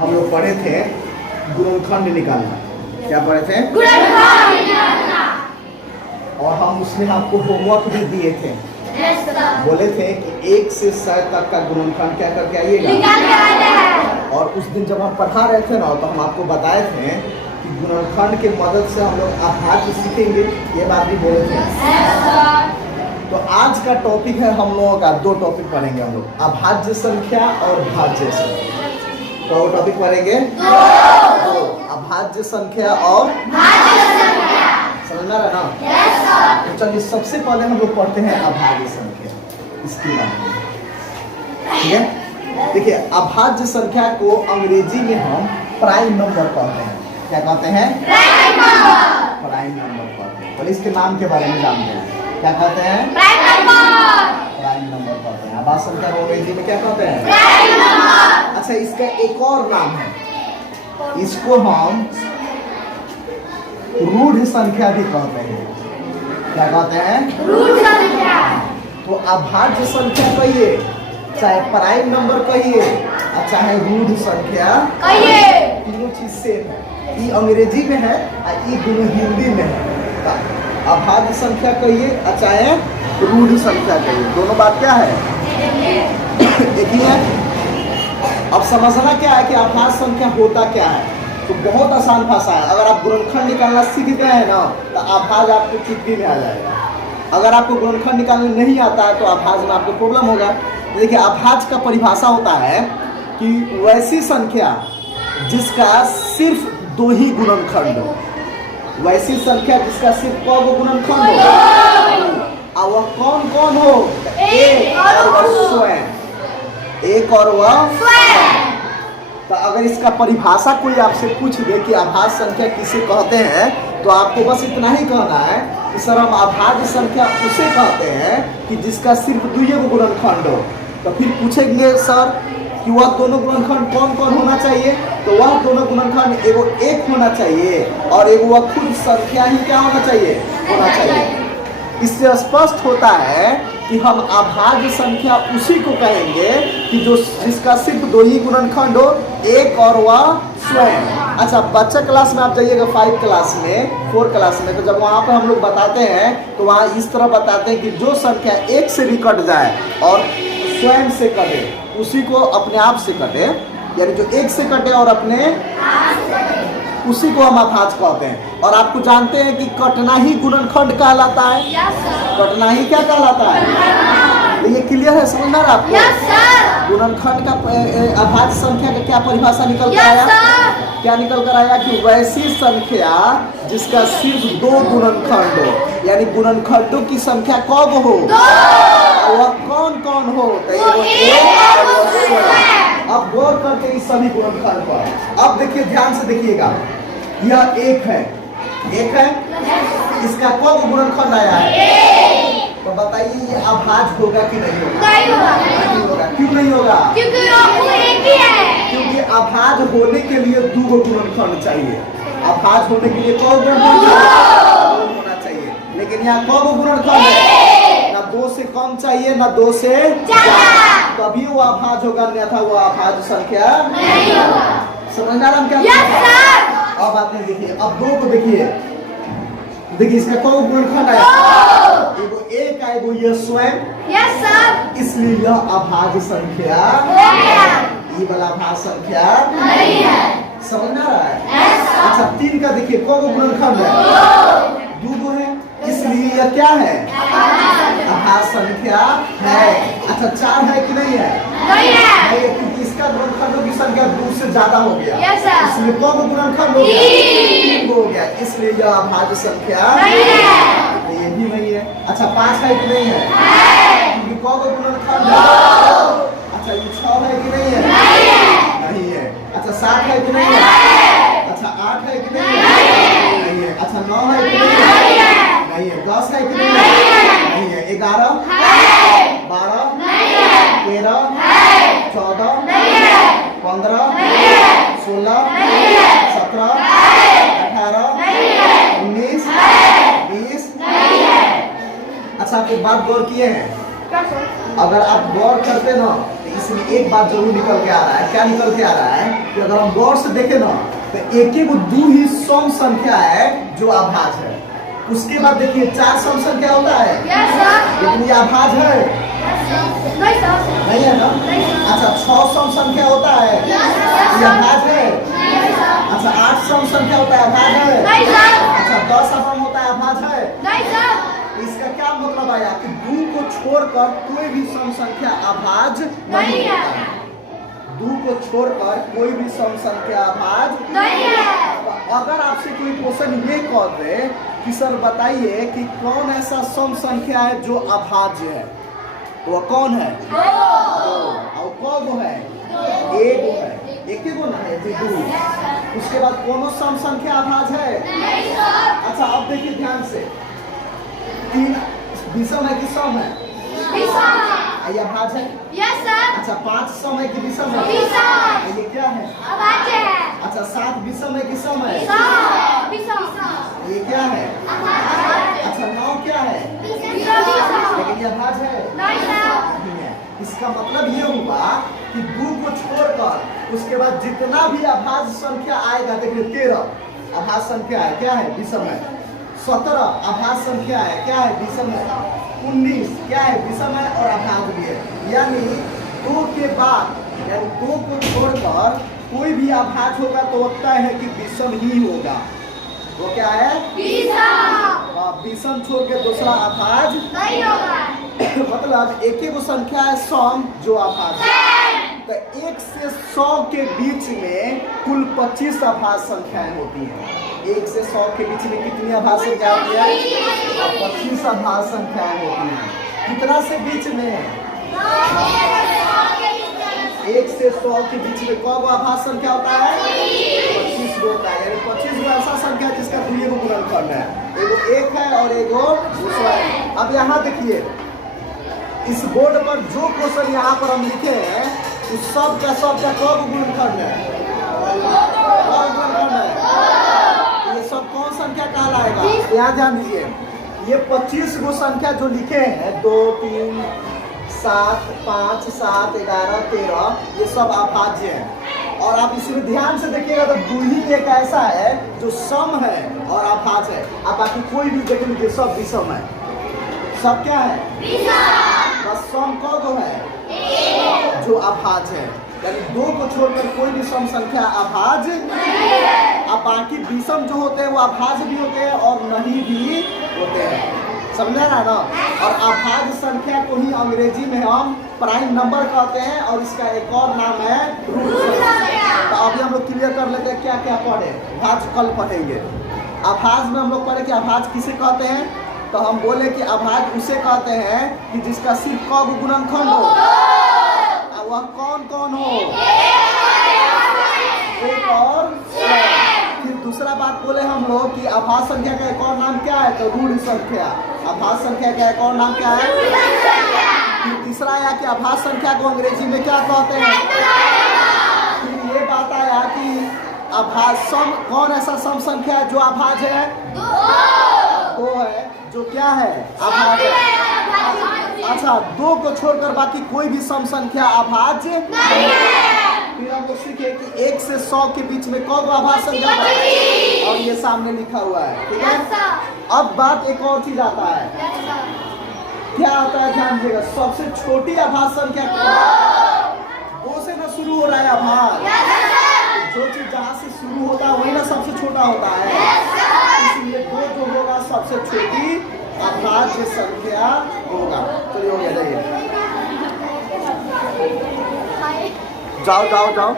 हम लोग पढ़े थे गुणनखंड निकालना। क्या पढ़े थे? गुणनखंड निकालना। और हम उसमें आपको होमवर्क भी दिए थे। बोले थे कि 1 से 100 तक का गुणनखंड क्या करके आइएगा। और उस दिन जब हम पढ़ा रहे थे ना, तो हम आपको बताए थे कि गुणनखंड के मदद से हम लोग अभाज्य सीखेंगे, ये बात भी बोले थे। तो आज का टॉपिक है हम लोगों का, 2 टॉपिक पढ़ेंगे हम लोग, अभाज्य संख्या और भाज्य संख्या। तो वो टॉपिक पढ़ेंगे 2, अभाज्य संख्या और भाज्य संख्या। समझ में आ रहा है ना? तो चलिए सबसे पहले हम लोग पढ़ते हैं अभाज्य संख्या, इसके बारे में। ठीक है, देखिए अभाज्य संख्या को अंग्रेजी में हम प्राइम नंबर कहते हैं। क्या कहते हैं? प्राइम नंबर कहते हैं। पहले इसके नाम के बारे में जानते हैं। क्या कहते हैं? प्राइम नंबर कहते हैं। अभाज्य संख्या को अंग्रेजी में क्या कहते हैं? Prime number. अच्छा, इसका एक और नाम है, इसको हम रूढ़ संख्या भी कहते हैं। क्या कहते हैं? रूढ़ संख्या। तो अभाज्य संख्या कहिए, चाहे प्राइम नंबर कहिए, चाहे रूढ़ संख्या कहिए, तीनों चीज सेम है। ये अंग्रेजी में है और ये दोनों हिंदी में है। अभाज्य संख्या कहिए, चाहे रूढ़ संख्या कहिए, दोनों बात क्या है? एक ही है। अब समझना क्या है कि अभाज्य संख्या होता क्या है। तो बहुत आसान भाषा है। अगर आप गुणनखंड निकालना सीख गए हैं ना, तो अभाज्य आपको चुटकी में आ जाएगा। अगर आपको गुणनखंड निकालना नहीं आता है तो अभाज्य में आपको प्रॉब्लम होगा। देखिए अभाज्य का परिभाषा होता है कि वैसी संख्या जिसका सिर्फ 2 ही गुणनखंड हो। वैसी संख्या जिसका सिर्फ कौ गुणनखंड हो, और वह कौन कौन हो? एक और वह स्वयं। एक और वह स्वयं। तो अगर इसका परिभाषा कोई आपसे पूछ दे कि अभाज्य संख्या किसे कहते हैं, तो आपको बस इतना ही कहना है कि सर हम अभाज्य संख्या उसे कहते हैं कि जिसका सिर्फ 2 गुणनखंड हो। तो फिर पूछेंगे सर कि वह दोनों गुणनखंड कौन कौन होना चाहिए? तो वह दोनों गुणनखंड एगो 1 होना चाहिए और एगो वह खुद संख्या ही क्या होना चाहिए? होना चाहिए। इससे स्पष्ट होता है कि हम अभाज्य संख्या उसी को कहेंगे कि जो जिसका सिर्फ 2 ही गुणनखंड हो, एक और वह स्वयं। अच्छा, बच्चा क्लास में आप जाइएगा 5 क्लास में, 4 क्लास में, तो जब वहाँ पर हम लोग बताते हैं तो वहाँ इस तरह बताते हैं कि जो संख्या 1 से भी कट जाए और स्वयं से कटे, उसी को अपने आप से कटे, यानी जो 1 से कटे और अपने उसी को हम अभाज्य कहते हैं। और आपको जानते हैं कि कटना ही गुणनखंड कहलाता है। कटना ही क्या कहलाता है? ये क्लियर है? समझ में आ रहा है आपको? गुणनखंड का अभाज्य संख्या का क्या परिभाषा निकल कर आया? क्या निकल कर आया कि वैसी संख्या जिसका सिर्फ 2 गुणनखंड हो, यानी गुणनखंडों की संख्या कब हो, वह कौन कौन हो? तो एक और स्वयं। अब गौर करके इस सभी गुणनखंड पर अब देखिए, ध्यान से देखिएगा, यह 1 है, 1 है, इसका कब गुणनखंड आया है? तो बताइए ये अभाज्य होगा कि नहीं होगा? नहीं होगा। क्यों नहीं होगा? क्योंकि वो 1 ही है। क्योंकि अभाज्य होने के लिए 2 गुणनखंड चाहिए। अभाज्य होने के लिए कौन गुणनखंड होना चाहिए? लेकिन यहाँ कब गुणनखंड है? ना 2 से कम चाहिए, ना 2 से ज्यादा, तभी वो अभाज्य होगा, अन्यथा वो अभाज्य संख्या नहीं होगा। समझ आ रहा है क्या? अब आपने देखिए, अब 2 को देखिए, इसका कौन गुणनखंड आया? एगो 1 आया, एगो ये स्वयं। इसलिए यह अभाज्य संख्या ये वाला अभाज्य संख्या नहीं है। समझ में आ रहा है? अच्छा, 3 का देखिए, कौन गुणनखंड है? 2 है, इसलिए यह क्या है? अभाज्य संख्या है। अच्छा, 4 है कि नहीं है? नहीं है, क्योंकि इसका गुणनखंडों की संख्या 2 से ज्यादा हो गया, इसलिए कौन गुणनखंड हो गया? 3 हो गया, इसलिए यह अभाज्य संख्या नहीं है। ये भी नहीं है। अच्छा, 5 है कि नहीं है? क्योंकि कौन गुणनखंड है? अच्छा, ये 6 है कि नहीं है? नहीं है। अच्छा, 7 है कि नहीं है? अच्छा, 8 है कि नहीं है? नहीं है। अच्छा, 9 है कि नहीं है? नहीं है। 10 है कि नहीं है? नहीं है। 11 12 13 14 15 16 17 18 19 20। अच्छा, आपको बात गौर किए हैं? अगर आप गौर करते ना तो इसमें एक बात जरूर निकल के आ रहा है। क्या निकल के आ रहा है कि अगर हम गौर से देखें ना तो एक एक दो ही सम संख्या है जो अभाज्य है। उसके बाद देखिए 4 सम संख्या होता है, लेकिन ये अभाज्य है नहीं है ना। अच्छा 6 सम संख्या होता है, ये अभाज्य है। अच्छा 8 सम संख्या होता है, अभाज्य है। अच्छा 10 सम होता है, अभाज्य है। इसका क्या मतलब आया कि 2 को छोड़कर कोई भी सम संख्या अभाज्य नहीं है। 2 को छोड़कर कोई भी सम संख्या अभाज्य नहीं है। अगर आपसे कोई क्वेश्चन ये कह दे कि सर बताइए कि कौन ऐसा सम संख्या है जो अभाज्य है, तो वह कौन है? 2। और कौन है? एक है। एक ही गुना है 2। उसके बाद कौन सम संख्या अभाज्य है? अच्छा अब देखिए ध्यान से, 3 विषम है कि सम है? ये अभाज्य है। अच्छा 5 सम है कि विषम है? ये क्या है? अच्छा 7 विषम है कि सम है? ये क्या है? अच्छा 9 क्या है? लेकिन ये अभाज्य है नहीं है। इसका मतलब ये हुआ कि 2 को छोड़कर उसके बाद जितना भी अभाज्य संख्या आएगा, देखिए 13 अभाज्य संख्या है, क्या है? विषम है। 17 अभाज्य संख्या है, क्या है? विषम है। 19 क्या है? विषम है और अभाज्य भी है। यानी 2 के बाद यानी 2 को छोड़कर कोई भी अभाज्य होगा तो लगता है कि विषम ही होगा। वो क्या है? विषम छोड़ के दूसरा अभाज्य नहीं होगा। मतलब एक ही वो संख्या है सम जो अभाज्य है। तो 1 से 100 के बीच में कुल 25 अभाज्य संख्याएं होती हैं। 1 से 100 के बीच में कितनी अभाज्य संख्या होती है? 25 अभाज्य संख्याएं होती हैं। कितना से बीच में? 1 से 100 के बीच में कौन अभाज्य संख्या होता है? 25 होता है। यानी 25 ऐसा संख्या जिसका 2 को गुणनखंड है, एगो 1 है और एगो दूसरा है। अब यहाँ देखिए इस बोर्ड पर जो क्वेश्चन यहाँ पर हम लिखे हैं उस सब का कौन गुणनखंड है? कौन गुणनखंड है? ये सब कौन संख्या कहलाएगा? यहाँ ध्यान दीजिए, ये 25 गो संख्या जो लिखे हैं 2 3 7 5 7 11 13 ये सब अभाज्य हैं। और आप इसमें ध्यान से देखिएगा तो 2 ही एक ऐसा है जो सम है और अभाज्य है। आप बाकी कोई भी देख लीजिए सब विषम है। सब क्या है? बस सम कौन है? जो अभाज्य है। यानी 2 को छोड़कर कोई भी सम संख्या अभाज्य नहीं है। अब बाकी विषम जो होते हैं वो अभाज्य भी होते हैं और नहीं भी होते हैं। समझा ना? और अभाज्य संख्या को ही अंग्रेजी में हम प्राइम नंबर कहते हैं और इसका एक और नाम है रूट संख्या। तो अभी हम लोग क्लियर कर लेते हैं क्या क्या पढ़े। अभाज्य कल पढ़ेंगे। अभाज्य में हम लोग पढ़े कि अभाज्य किसे कहते हैं, तो हम बोले कि अभाज्य उसे कहते हैं कि जिसका सिर्फ क गुणनखंड हो। वह कौन कौन हो? एक और फिर दूसरा बात बोले हम लोग कि अभाज्य संख्या का एक और नाम क्या है, तो रूढ़ संख्या। अभाज्य संख्या का एक और नाम क्या है? फिर तीसरा आया कि अभाज्य संख्या को अंग्रेजी में क्या कहते हैं। फिर ये बात आया कि अभाज्य सम कौन ऐसा सम संख्या है जो अभाज्य है? 2 है जो क्या है? अभाज्य। अच्छा 2 को छोड़कर बाकी कोई भी सम संख्या अभाज्य नहीं है। फिर हम लोग सीखे कि 1 से 100 के बीच में कौन अभाज्य संख्या है और ये सामने लिखा हुआ है, ठीक है। अब बात एक और चीज आता है, क्या आता है ध्यान दीजिएगा। सबसे छोटी अभाज्य संख्या 2 से ना शुरू हो रहा है अभाज्य। जो चीज जहाँ से शुरू होता है वही ना सबसे छोटा होता है। इसलिए 2 जो होगा सबसे छोटी अभाज्य संख्या होगा। चलिए हो गया, जाइए जाओ जाओ जाओ।